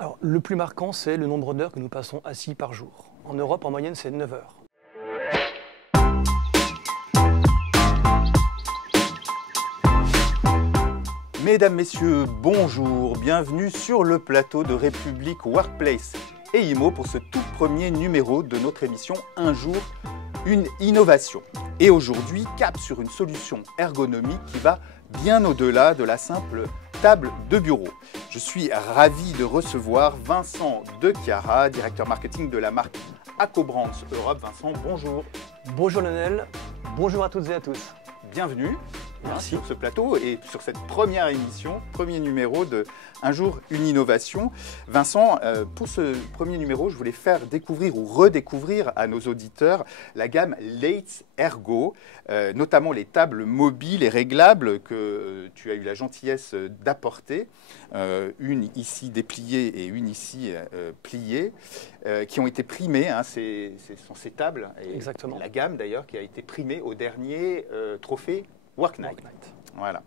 Alors, le plus marquant, c'est le nombre d'heures que nous passons assis par jour. En Europe, en moyenne, c'est 9 heures. Mesdames, Messieurs, bonjour, bienvenue sur le plateau de République Workplace et IMO pour ce tout premier numéro de notre émission Un jour, une innovation. Et aujourd'hui, cap sur une solution ergonomique qui va bien au-delà de la simple table de bureau. Je suis ravi de recevoir Vincent De Chiara, directeur marketing de la marque AcoBrands Europe. Vincent, bonjour. Bonjour Lionel, bonjour à toutes et à tous. Bienvenue. Merci. Sur ce plateau et sur cette première émission, premier numéro de Un jour, une innovation. Vincent, pour ce premier numéro, je voulais faire découvrir ou redécouvrir à nos auditeurs la gamme Leitz Ergo, notamment les tables mobiles et réglables que tu as eu la gentillesse d'apporter, une ici dépliée et une ici pliée, qui ont été primées. Hein, ce sont ces tables, et exactement. La gamme d'ailleurs qui a été primée au dernier trophée Work Night. Voilà.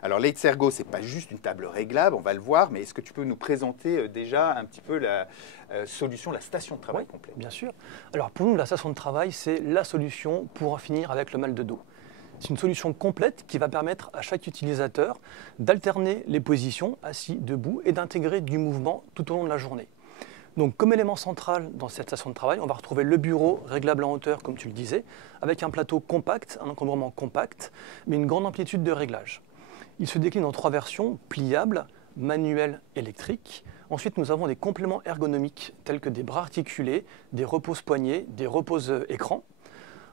Alors Leitz Ergo, ce n'est pas juste une table réglable, on va le voir, mais est-ce que tu peux nous présenter déjà un petit peu la solution, la station de travail complète? Bien sûr. Alors pour nous, la station de travail, c'est la solution pour en finir avec le mal de dos. C'est une solution complète qui va permettre à chaque utilisateur d'alterner les positions, assis, debout, et d'intégrer du mouvement tout au long de la journée. Donc, comme élément central dans cette station de travail, on va retrouver le bureau réglable en hauteur, comme tu le disais, avec un plateau compact, un encombrement compact, mais une grande amplitude de réglage. Il se décline en 3 versions, pliable, manuel, électrique. Ensuite, nous avons des compléments ergonomiques, tels que des bras articulés, des repose-poignets, des repose-écrans.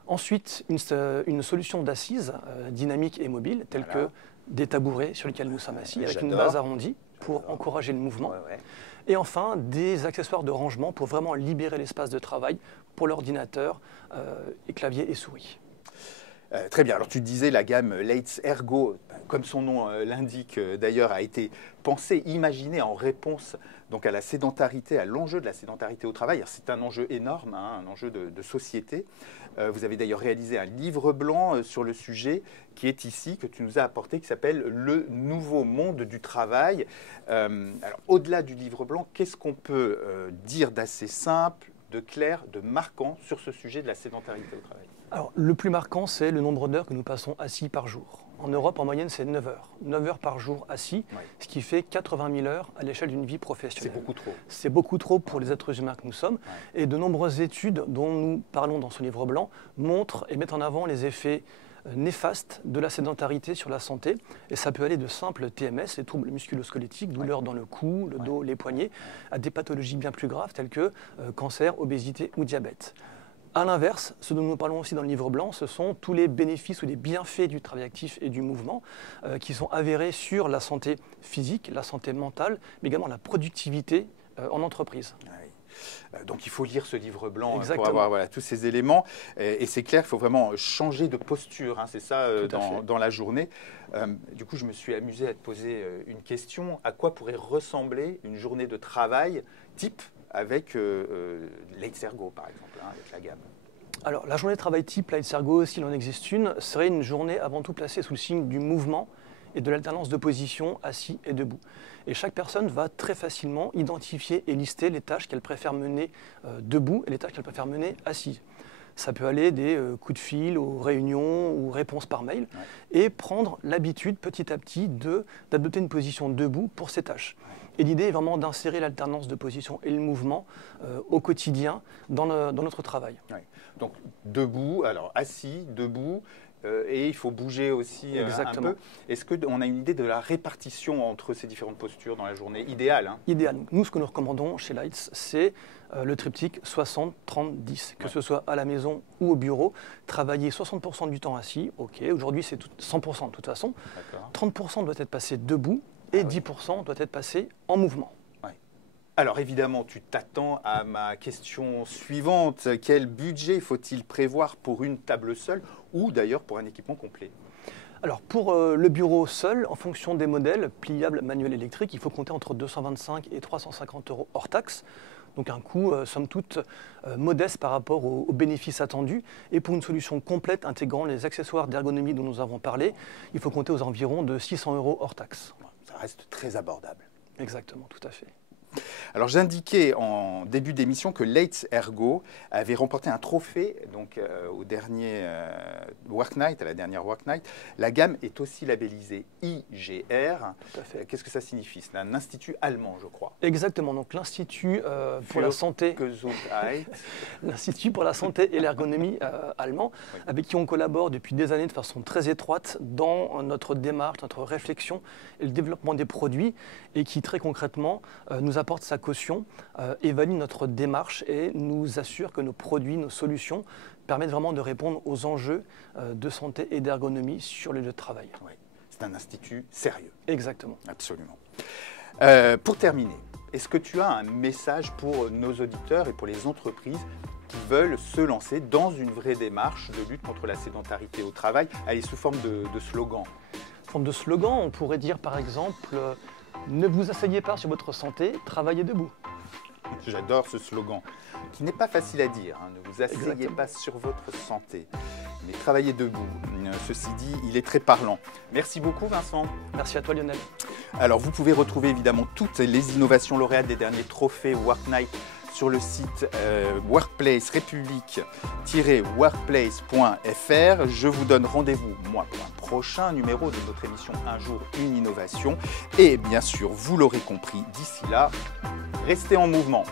Ensuite, une solution d'assise dynamique et mobile, telle que des tabourets sur lesquels nous sommes assis, avec une base arrondie pour encourager le mouvement. Et enfin, des accessoires de rangement pour vraiment libérer l'espace de travail pour l'ordinateur, et clavier et souris. Très bien. Alors tu disais la gamme Leitz Ergo, comme son nom l'indique d'ailleurs, a été pensée, imaginée en réponse donc à la sédentarité, à l'enjeu de la sédentarité au travail. C'est un enjeu énorme, hein, un enjeu de société. Vous avez d'ailleurs réalisé un livre blanc sur le sujet qui est ici, que tu nous as apporté, qui s'appelle « Le nouveau monde du travail ». Alors au-delà du livre blanc, qu'est-ce qu'on peut dire d'assez simple, de clair, de marquant sur ce sujet de la sédentarité au travail? Alors, le plus marquant, c'est le nombre d'heures que nous passons assis par jour. En Europe, en moyenne, c'est 9 heures. 9 heures par jour assis, ce qui fait 80 000 heures à l'échelle d'une vie professionnelle. C'est beaucoup trop. C'est beaucoup trop pour les êtres humains que nous sommes. Et de nombreuses études dont nous parlons dans ce livre blanc montrent et mettent en avant les effets néfastes de la sédentarité sur la santé. Et ça peut aller de simples TMS, les troubles musculo-squelettiques, douleurs dans le cou, le dos, les poignets, à des pathologies bien plus graves telles que cancer, obésité ou diabète. A l'inverse, ce dont nous parlons aussi dans le livre blanc, ce sont tous les bénéfices ou les bienfaits du travail actif et du mouvement qui sont avérés sur la santé physique, la santé mentale, mais également la productivité en entreprise. Donc il faut lire ce livre blanc Exactement. pour avoir tous ces éléments. Et c'est clair, il faut vraiment changer de posture, hein, c'est ça, dans la journée. Du coup, je me suis amusé à te poser une question. À quoi pourrait ressembler une journée de travail type avec Leitz Ergo, par exemple, hein, avec la gamme? Alors, la journée de travail type Leitz Ergo, s'il en existe une, serait une journée avant tout placée sous le signe du mouvement et de l'alternance de positions assis et debout. Et chaque personne va très facilement identifier et lister les tâches qu'elle préfère mener debout et les tâches qu'elle préfère mener assise. Ça peut aller des coups de fil aux réunions ou réponses par mail et prendre l'habitude petit à petit d'adopter une position debout pour ces tâches. Et l'idée est vraiment d'insérer l'alternance de position et le mouvement au quotidien dans notre travail. Donc debout, alors assis, debout, et il faut bouger aussi un peu. Est-ce qu'on a une idée de la répartition entre ces différentes postures dans la journée idéale, hein? Idéal. Nous, ce que nous recommandons chez Leitz, c'est le triptyque 60-30-10. Que ce soit à la maison ou au bureau, travailler 60% du temps assis, ok, aujourd'hui c'est 100% de toute façon. 30% doit être passé debout et 10% doit être passé en mouvement. Alors évidemment, tu t'attends à ma question suivante. Quel budget faut-il prévoir pour une table seule ou d'ailleurs pour un équipement complet? Alors pour le bureau seul, en fonction des modèles, pliable, manuel, électrique, il faut compter entre 225 et 350 € hors taxe. Donc un coût, somme toute, modeste par rapport aux bénéfices attendus. Et pour une solution complète intégrant les accessoires d'ergonomie dont nous avons parlé, il faut compter aux environs de 600 € hors taxe. Ça reste très abordable. Exactement, tout à fait. Alors j'indiquais en début d'émission que Leitz Ergo avait remporté un trophée donc, au dernier Work Night, à la dernière Work Night. La gamme est aussi labellisée IGR. Tout à fait. Qu'est-ce que ça signifie? C'est un institut allemand, je crois. Exactement, donc l'Institut pour la santé, l'Institut pour la santé et l'ergonomie allemand, Oui. avec qui on collabore depuis des années de façon très étroite dans notre démarche, notre réflexion et le développement des produits, et qui très concrètement nous apporte sa caution, évalue notre démarche et nous assure que nos produits, nos solutions permettent vraiment de répondre aux enjeux de santé et d'ergonomie sur les lieux de travail. Oui. C'est un institut sérieux. Exactement. Absolument. Pour terminer, est-ce que tu as un message pour nos auditeurs et pour les entreprises qui veulent se lancer dans une vraie démarche de lutte contre la sédentarité au travail, allez, sous forme de slogan? Sous forme de slogan, on pourrait dire par exemple ne vous asseyez pas sur votre santé, travaillez debout. J'adore ce slogan, qui n'est pas facile à dire. Hein. Ne vous asseyez Exactement. pas sur votre santé, mais travaillez debout. Ceci dit, il est très parlant. Merci beaucoup, Vincent. Merci à toi Lionel. Alors, vous pouvez retrouver évidemment toutes les innovations lauréates des derniers trophées Work Night sur le site Workplace République-workplace.fr. Je vous donne rendez-vous, moi, pour un prochain numéro de notre émission Un jour, une innovation. Et bien sûr, vous l'aurez compris, d'ici là, restez en mouvement.